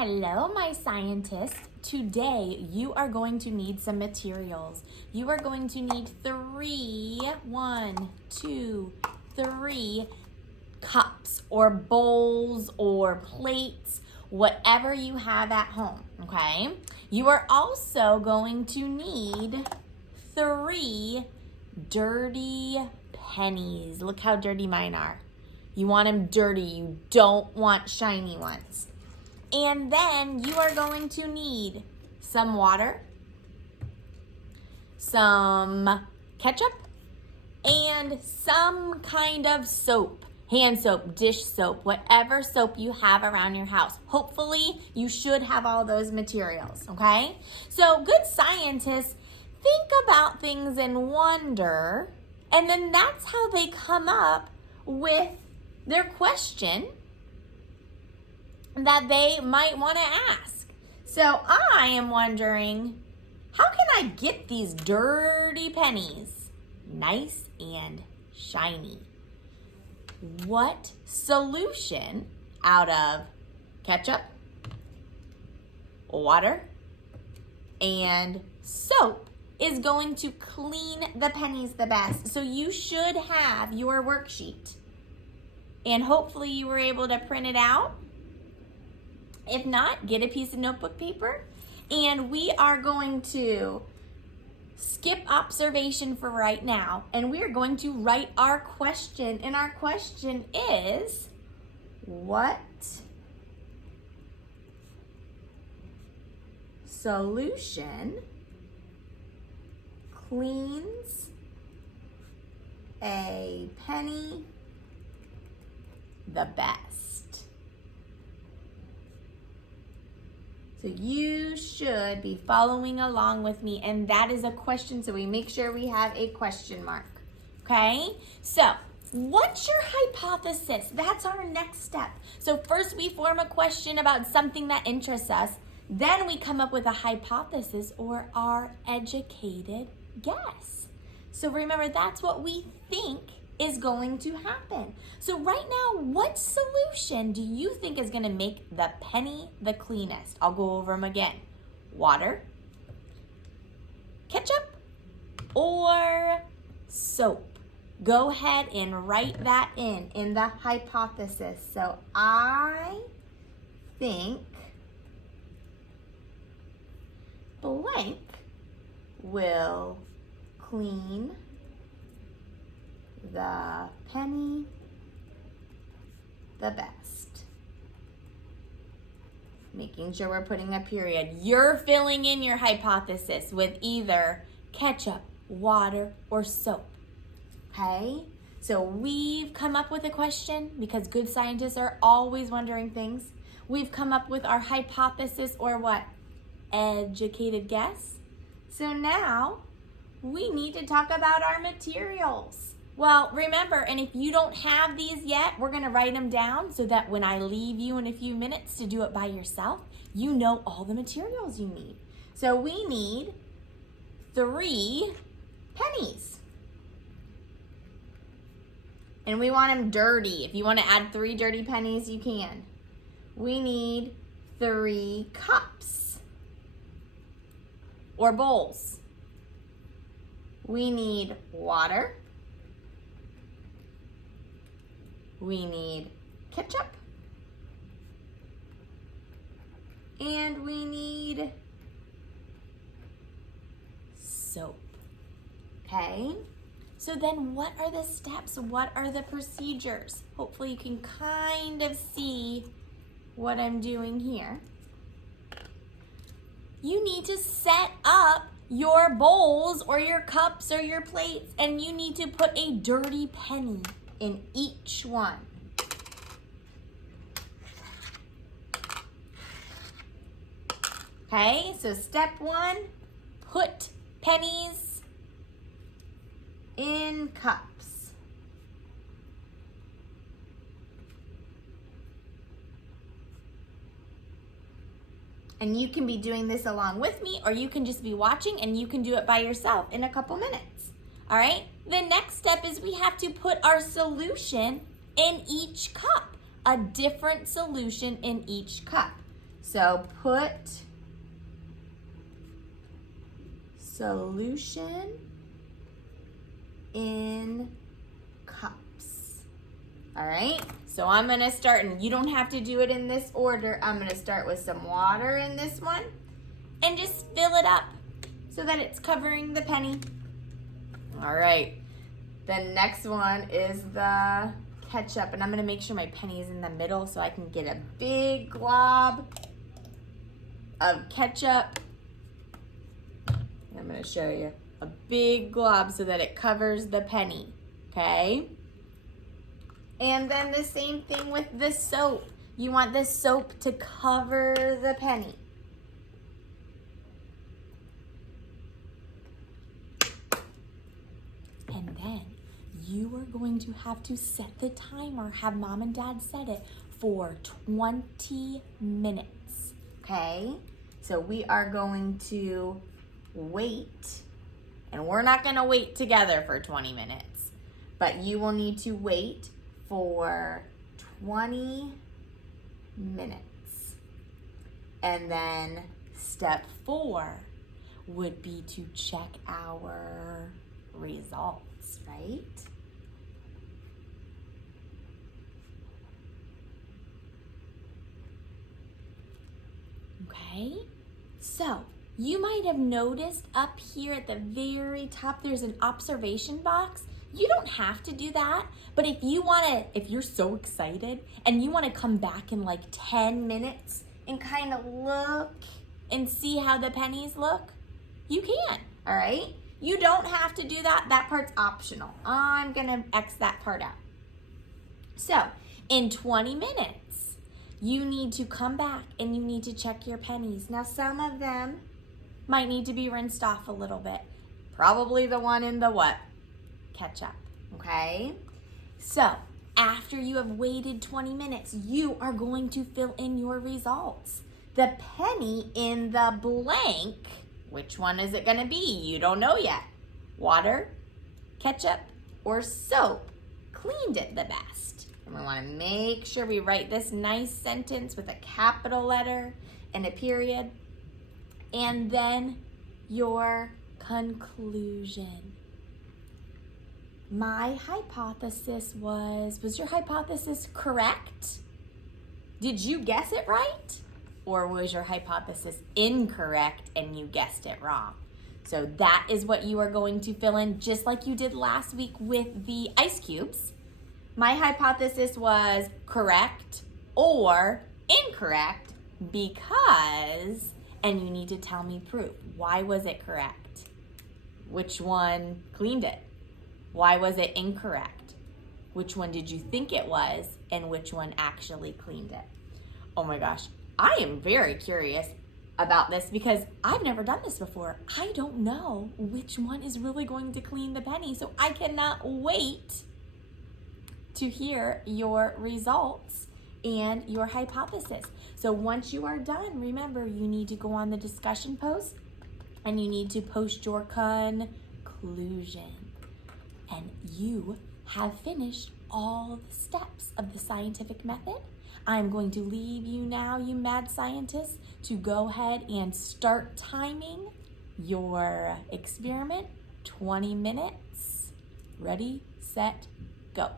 Hello, my scientists. Today, you are going to need some materials. You are going to need three cups or bowls or plates, whatever you have at home, okay? You are also going to need 3 dirty pennies. Look how dirty mine are. You want them dirty. You don't want shiny ones. And then you are going to need some water, some ketchup, and some kind of soap. Hand soap, dish soap, whatever soap you have around your house. Hopefully, you should have all those materials, okay? So good scientists think about things and wonder, and then that's how they come up with their question that they might want to ask. So I am wondering, how can I get these dirty pennies nice and shiny? What solution out of ketchup, water, and soap is going to clean the pennies the best? So you should have your worksheet, and hopefully you were able to print it out. If not, get a piece of notebook paper, and we are going to skip observation for right now, and we are going to write our question, and our question is, what solution cleans a penny the best? So you should be following along with me, and that is a question, so we make sure we have a question mark, okay? So what's your hypothesis? That's our next step. So first we form a question about something that interests us, then we come up with a hypothesis or our educated guess. So remember, that's what we think is going to happen. So right now, what solution do you think is going to make the penny the cleanest? I'll go over them again. Water, ketchup, or soap? Go ahead and write that in the hypothesis. So I think blank will clean the penny the best. Making sure we're putting a period. You're filling in your hypothesis with either ketchup, water, or soap. Okay? So we've come up with a question because good scientists are always wondering things. We've come up with our hypothesis or what? Educated guess. So now we need to talk about our materials. Well, remember, and if you don't have these yet, we're going to write them down so that when I leave you in a few minutes to do it by yourself, you know all the materials you need. So we need 3 pennies. And we want them dirty. If you want to add 3 dirty pennies, you can. We need 3 cups or bowls. We need water. We need ketchup, and we need soap, okay? So then what are the steps? What are the procedures? Hopefully you can kind of see what I'm doing here. You need to set up your bowls or your cups or your plates, and you need to put a dirty penny in each one. Okay, so step 1, put pennies in cups. And you can be doing this along with me, or you can just be watching and you can do it by yourself in a couple minutes. All right, the next step is we have to put our solution in each cup, a different solution in each cup. So put solution in cups. All right, so I'm gonna start, and you don't have to do it in this order. I'm gonna start with some water in this one and just fill it up so that it's covering the penny. All right, the next one is the ketchup, and I'm gonna make sure my penny is in the middle so I can get a big glob of ketchup. I'm gonna show you a big glob so that it covers the penny, okay? And then the same thing with the soap. You want the soap to cover the penny. And then you are going to have to set the timer, have mom and dad set it for 20 minutes, okay? So we are going to wait, and we're not gonna wait together for 20 minutes, but you will need to wait for 20 minutes. And then step 4 would be to check our results, right? Okay, so you might have noticed up here at the very top, there's an observation box. You don't have to do that, but if you're so excited and you wanna come back in like 10 minutes and kind of look and see how the pennies look, you can, all right? You don't have to do that. That part's optional. I'm gonna X that part out. So in 20 minutes, you need to come back and you need to check your pennies. Now some of them might need to be rinsed off a little bit. Probably the one in the what? Ketchup, okay? So after you have waited 20 minutes, you are going to fill in your results. The penny in the blank, which one is it gonna be? You don't know yet. Water, ketchup, or soap cleaned it the best? And we wanna make sure we write this nice sentence with a capital letter and a period. And then your conclusion. My hypothesis was your hypothesis correct? Did you guess it right? Or was your hypothesis incorrect and you guessed it wrong? So that is what you are going to fill in, just like you did last week with the ice cubes. My hypothesis was correct or incorrect because, and you need to tell me proof. Why was it correct? Which one cleaned it? Why was it incorrect? Which one did you think it was, and which one actually cleaned it? Oh my gosh, I am very curious about this because I've never done this before. I don't know which one is really going to clean the penny, so I cannot wait to hear your results and your hypothesis. So once you are done, remember you need to go on the discussion post and you need to post your conclusion. And you have finished all the steps of the scientific method. I'm going to leave you now, you mad scientists, to go ahead and start timing your experiment. 20 minutes. Ready, set, go.